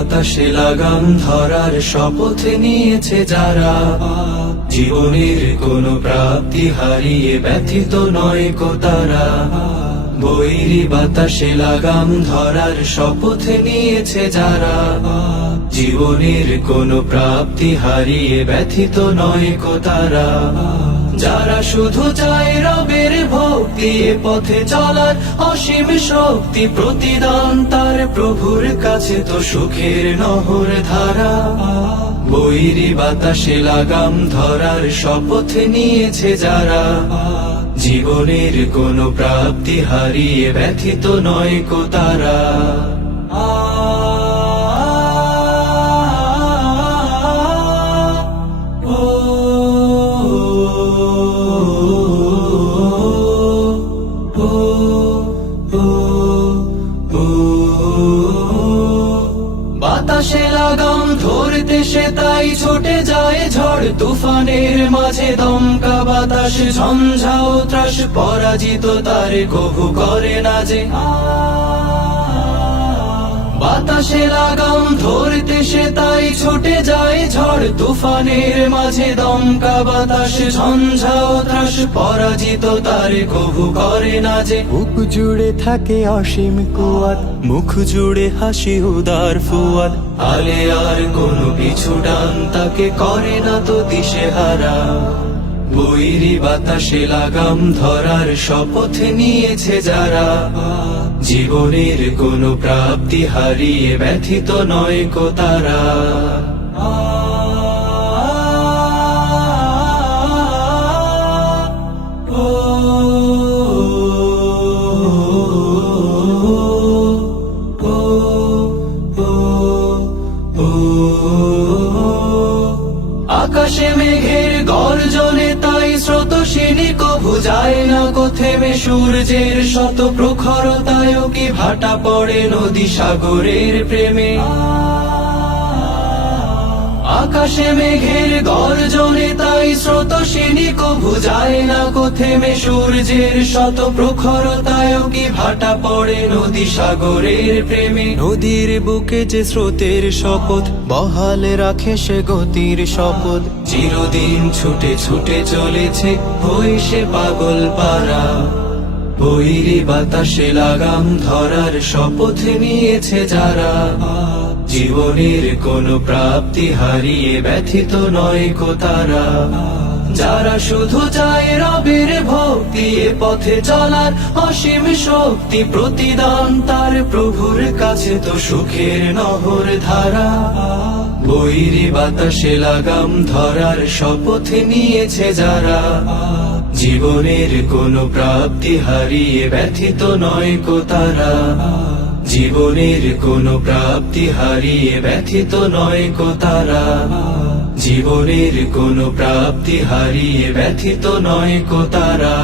বাতাসে লাগাম ধরার শপথ নিয়েছে যারা, জীবনের কোনো প্রাপ্তি হারিয়ে ব্যথিত নয় কো তারা। বৈরী বাতাসে লাগাম ধরার শপথ নিয়েছে যারা, জীবনের কোনো প্রাপ্তি হারিয়ে ব্যথিত নয় কো তারা। যারা শুধু চায় রবের ভক্তি, এ পথে চলার অসীম শক্তি, প্রতিদান তার প্রভুর কাছে তো সুখের নহর ধারা। বৈরী বাতাসে লাগাম ধরার শপথ নিয়েছে যারা, জীবনের কোনো প্রাপ্তি হারিয়ে ব্যথিত নয় কো তারা। বাতাসে লাগাম ধরতে সে তাই ছুটে যায় ঝড় তুফানের মাঝে, দমকা বাতাস ঝঞ্ঝাও ত্রাস, পরাজিত তার কভু করে না যে। বাতাসে লাগাম ধরতে সে তাই ছুটে যায় ঝড় তুফানের মাঝে, দমকা বাতাস ঝঞ্ঝাও ত্রাস, পরাজিত তার কভু করে না যে। বুক জুড়ে থাকে অসীম কুয়াত, মুখ জুড়ে হাসি উদার ফুয়াদ, আলে আর কোনো পিছু ডান তাকে করে না তো দিশেহারা। বৈরী বাতাসে লাগাম ধরার শপথ নিয়েছে যারা, জীবনের কোনো প্রাপ্তি হারিয়ে ব্যথিত নয় কো তারা। আকাশে মেঘের গর্জনে তাই স্রোতস্বিনী কভু যায় না কো থেমে, সূর্যের শত প্রখরতায় কি ভাটা পড়ে নদী সাগরের প্রেমে। আকাশে মেঘের গর্জনে তাই স্রোতস্বিনী কভু যায় না কো থেমে, সূর্যের শত প্রখরতায় কি ভাটা পড়ে নদী সাগরের প্রেমে। নদীর বুকে যে স্রোতের শপথ, বহাল রাখে সে গতির শপথ, চিরদিন ছুটে ছুটে চলেছে হই সে পাগল পারা। বৈরী বাতাসে লাগাম ধরার শপথ নিয়েছে যারা, জীবনের কোনো প্রাপ্তি হারিয়ে ব্যথিত নয় কো তারা। যারা শুধু চায় রবের ভক্তি, এ পথে চলার অসীম শক্তি, প্রতিদান তার প্রভুর কাছে তো সুখের নহর ধারা। বৈরী বাতাসে লাগাম ধরার শপথ নিয়েছে যারা, জীবনের কোনো প্রাপ্তি হারিয়ে ব্যথিত নয় কো তারা। জীবনের কোনো প্রাপ্তি হারিয়ে ব্যথিত নয় কো তারা। জীবনের কোনো প্রাপ্তি হারিয়ে ব্যথিত নয় কো তারা।